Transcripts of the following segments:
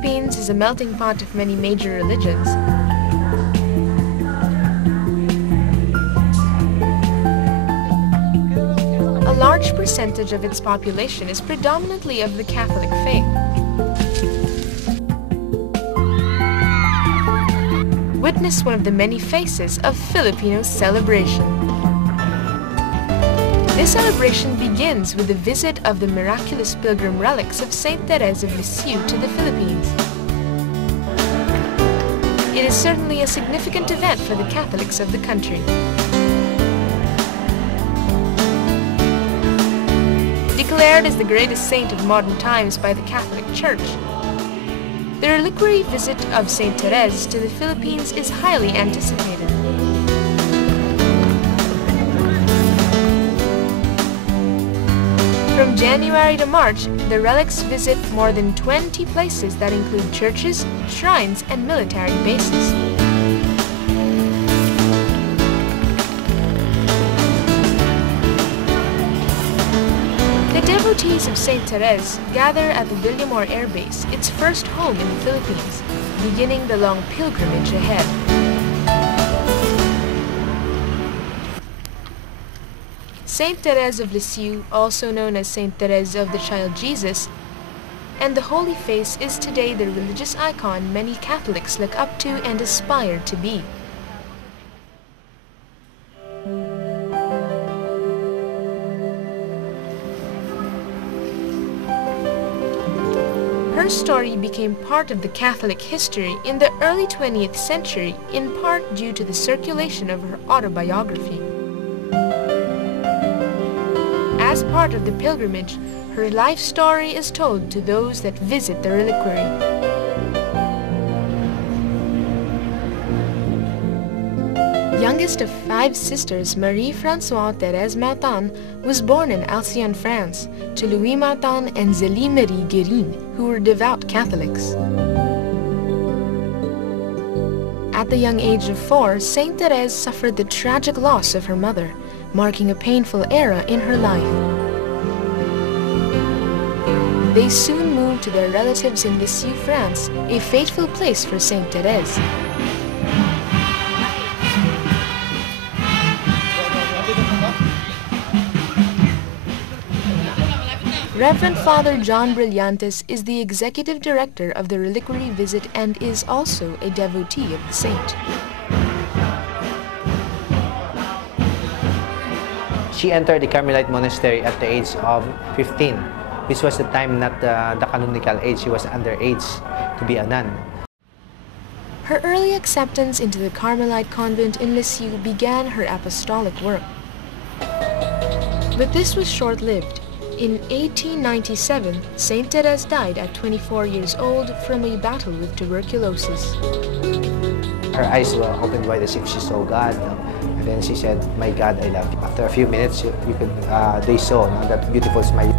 Philippines is a melting pot of many major religions. A large percentage of its population is predominantly of the Catholic faith. Witness one of the many faces of Filipino celebration. This celebration begins with the visit of the miraculous pilgrim relics of Saint Therese of Lisieux to the Philippines. It is certainly a significant event for the Catholics of the country. Declared as the greatest saint of modern times by the Catholic Church, the reliquary visit of Saint Therese to the Philippines is highly anticipated. From January to March, the relics visit more than 20 places that include churches, shrines, and military bases. The devotees of Saint Therese gather at the Villamor Air Base, its first home in the Philippines, beginning the long pilgrimage ahead. Saint Therese of Lisieux, also known as Saint Therese of the Child Jesus, and the Holy Face is today the religious icon many Catholics look up to and aspire to be. Her story became part of the Catholic history in the early 20th century, in part due to the circulation of her autobiography. As part of the pilgrimage, her life story is told to those that visit the reliquary. Youngest of 5 sisters, Marie-Françoise Thérèse Martin was born in Alcyon, France, to Louis Martin and Zélie Marie Guérin, who were devout Catholics. At the young age of 4, Saint Therese suffered the tragic loss of her mother, marking a painful era in her life. They soon moved to their relatives in Lisieux, France, a fateful place for Saint Therese. Reverend Father John Brillantes is the executive director of the reliquary visit and is also a devotee of the saint. She entered the Carmelite monastery at the age of 15. This was the time, not the canonical age. She was underage to be a nun. Her early acceptance into the Carmelite convent in Lisieux began her apostolic work. But this was short-lived. In 1897, Saint Therese died at 24 years old from a battle with tuberculosis. Her eyes were opened wide as if she saw God. And then she said, "My God, I love you." After a few minutes, they saw that beautiful smile.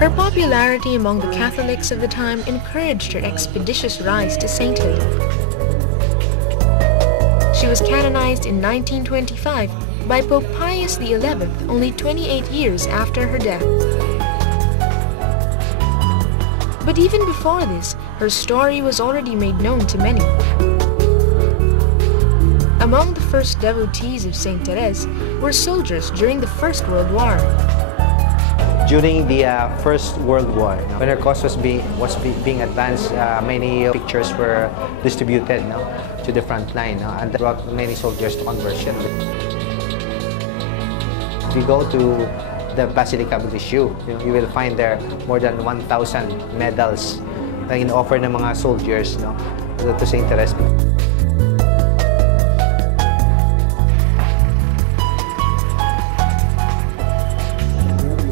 Her popularity among the Catholics of the time encouraged her expeditious rise to sainthood. She was canonized in 1925 by Pope Pius XI, only 28 years after her death. But even before this, her story was already made known to many. Among the first devotees of Saint Therese were soldiers during the First World War. During the First World War, when her cause was being advanced, many pictures were distributed to the front line, and that brought many soldiers to conversion. If you go to the Basilica of Lisieux, you will find there more than 1,000 medals na in-offer ng mga soldiers to Saint Therese.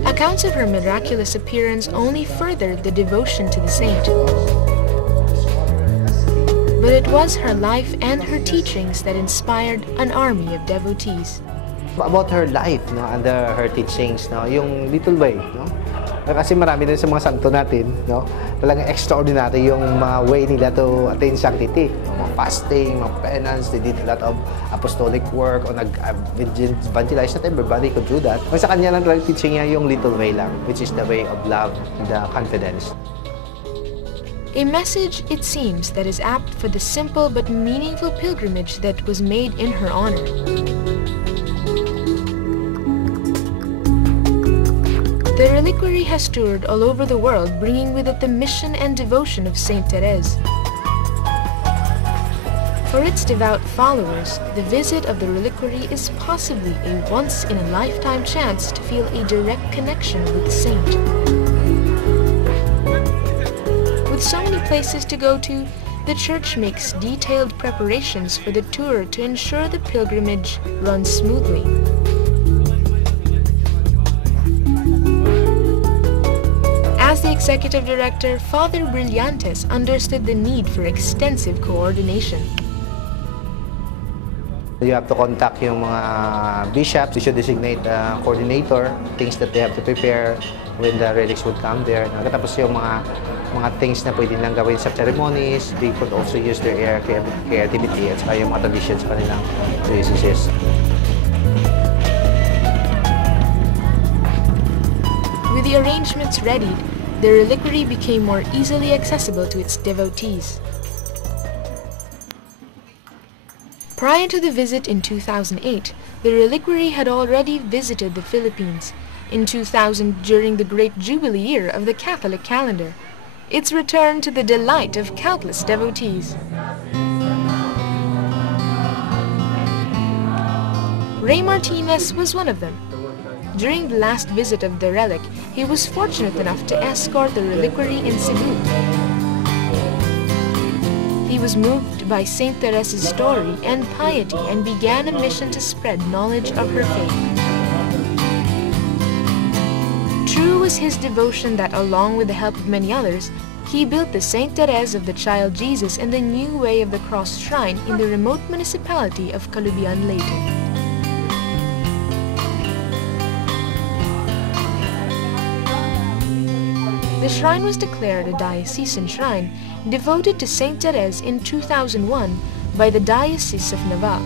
Accounts of her miraculous appearance only furthered the devotion to the saint. But it was her life and her teachings that inspired an army of devotees. About her life and her teachings, yung little way. Kasi marami din sa mga santo natin, talagang extraordinary yung way nila to attain sanctity. Mga fasting, mga penance, they did a lot of apostolic work o nag-evangelize. Not everybody could do that. Sa kanya lang talagang teaching niya yung little way lang, which is the way of love and the confidence. A message, it seems, that is apt for the simple but meaningful pilgrimage that was made in her honor. The reliquary has toured all over the world, bringing with it the mission and devotion of Saint Therese. For its devout followers, the visit of the reliquary is possibly a once-in-a-lifetime chance to feel a direct connection with the saint. With so many places to go to, the church makes detailed preparations for the tour to ensure the pilgrimage runs smoothly. As the executive director, Father Brillantes understood the need for extensive coordination. You have to contact yung mga bishops. You should designate a coordinator, things that they have to prepare when the relics would come there. Tapos yung mga things na pwede nilang gawin sa ceremonies, they could also use their creativity at saka yung mga traditions pa nilang dioceses. With the arrangements readied, the reliquary became more easily accessible to its devotees. Prior to the visit in 2008, the reliquary had already visited the Philippines. In 2000, during the great Jubilee year of the Catholic calendar, its return to the delight of countless devotees. Ray Martinez was one of them. During the last visit of the relic, he was fortunate enough to escort the reliquary in Cebu. He was moved by Saint Therese's story and piety and began a mission to spread knowledge of her faith. True was his devotion that, along with the help of many others, he built the Saint Therese of the Child Jesus and the New Way of the Cross Shrine in the remote municipality of Calubian, Leyte. The shrine was declared a diocesan shrine devoted to Saint Therese in 2001 by the Diocese of Naval.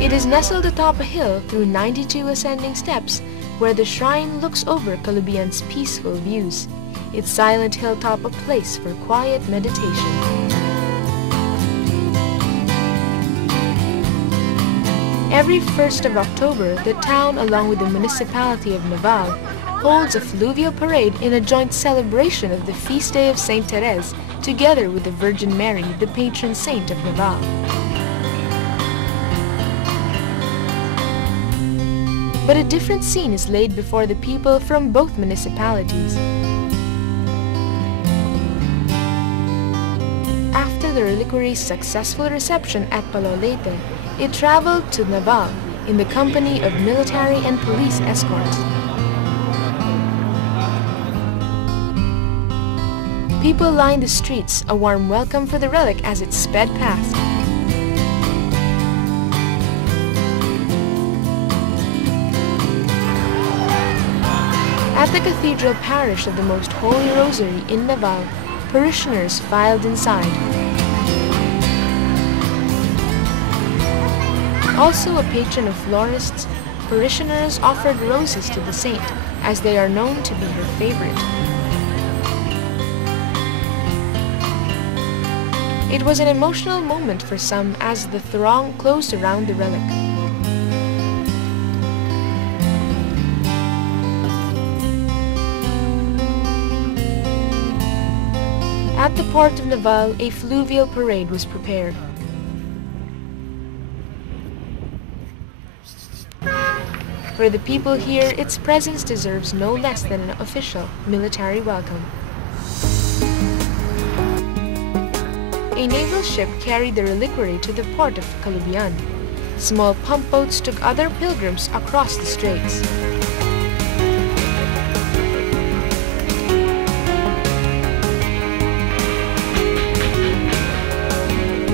It is nestled atop a hill through 92 ascending steps where the shrine looks over Calubian's peaceful views, its silent hilltop a place for quiet meditation. Every 1st of October, the town, along with the municipality of Naval, holds a fluvial parade in a joint celebration of the feast day of Saint Therese, together with the Virgin Mary, the patron saint of Naval. But a different scene is laid before the people from both municipalities. After the reliquary's successful reception at Palolete, it traveled to Naval in the company of military and police escorts. People lined the streets, a warm welcome for the relic as it sped past. At the cathedral parish of the Most Holy Rosary in Naval, parishioners filed inside. Also a patron of florists, parishioners offered roses to the saint, as they are known to be her favorite. It was an emotional moment for some as the throng closed around the relic. At the port of Naval, a fluvial parade was prepared. For the people here, its presence deserves no less than an official military welcome. A naval ship carried the reliquary to the port of Calubian. Small pump boats took other pilgrims across the straits.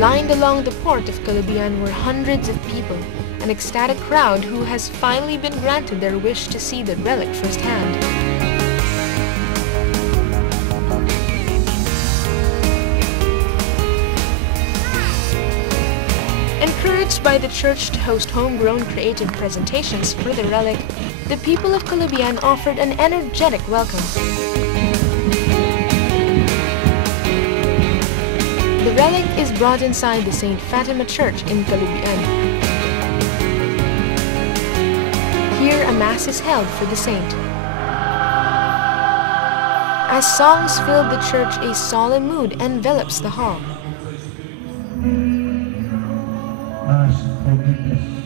Lined along the port of Calubian were hundreds of people, an ecstatic crowd who has finally been granted their wish to see the relic firsthand. Encouraged by the church to host homegrown creative presentations for the relic, the people of Calabian offered an energetic welcome. The relic is brought inside the St. Fatima Church in Calabian. Here a mass is held for the saint. As songs fill the church, a solemn mood envelops the hall. Ask forgiveness.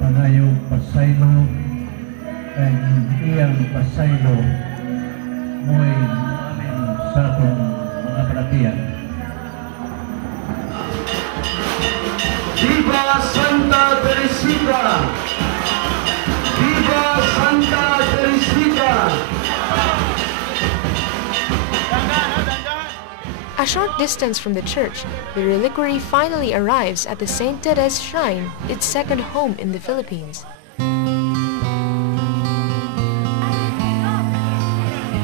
Panayo pasaylo and iyang pasaylo mo'y amin sa atong mga panatiyan. Viva Santa Teresita! Viva Santa Teresita! A short distance from the church, the reliquary finally arrives at the St. Therese Shrine, its second home in the Philippines.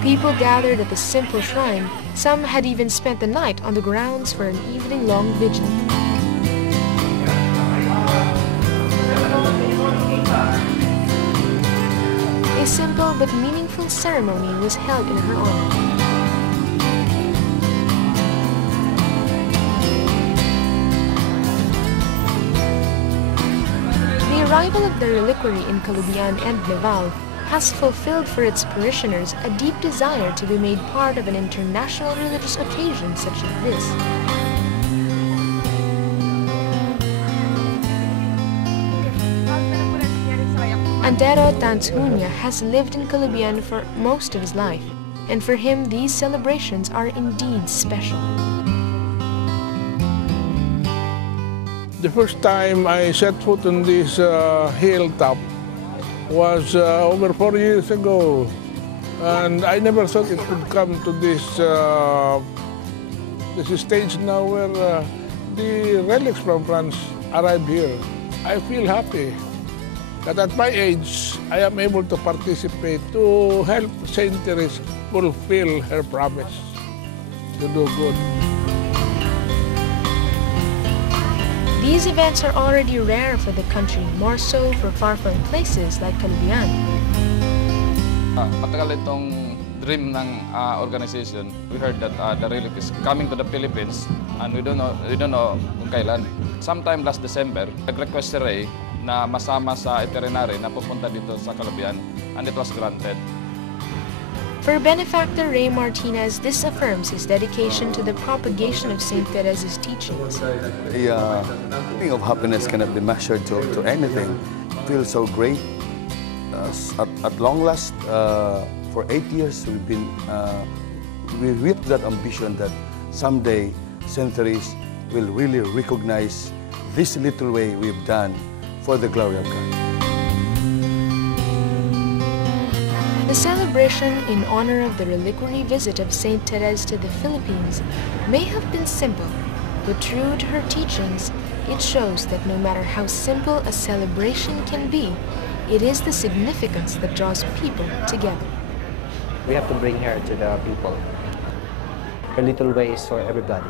People gathered at the simple shrine. Some had even spent the night on the grounds for an evening-long vigil. A simple but meaningful ceremony was held in her honor. The arrival of the reliquary in Calabian and Naval has fulfilled for its parishioners a deep desire to be made part of an international religious occasion such as this. Antero Tanzhunya has lived in Calabian for most of his life, and for him these celebrations are indeed special. The first time I set foot on this hilltop was over 4 years ago, and I never thought it would come to this stage now where the relics from France arrived here. I feel happy that at my age I am able to participate to help Saint Therese fulfill her promise to do good. These events are already rare for the country, more so for far-flung places like Calabian. Matagal itong dream ng organization. We heard that the relic is coming to the Philippines, and we don't know kung kailan. Sometime last December, nag-request si Ray na masama sa itinerary na pupunta dito sa Calabian, and it was granted. For benefactor Ray Martinez, this affirms his dedication to the propagation of St. Therese's teachings. The feeling of happiness cannot be measured to anything. I feel so great. At long last, for 8 years, we reached that ambition that someday St. Therese will really recognize this little way we've done for the glory of God. The celebration in honor of the reliquary visit of St. Therese to the Philippines may have been simple, but true to her teachings, it shows that no matter how simple a celebration can be, it is the significance that draws people together. We have to bring her to the people. Her little way is for everybody.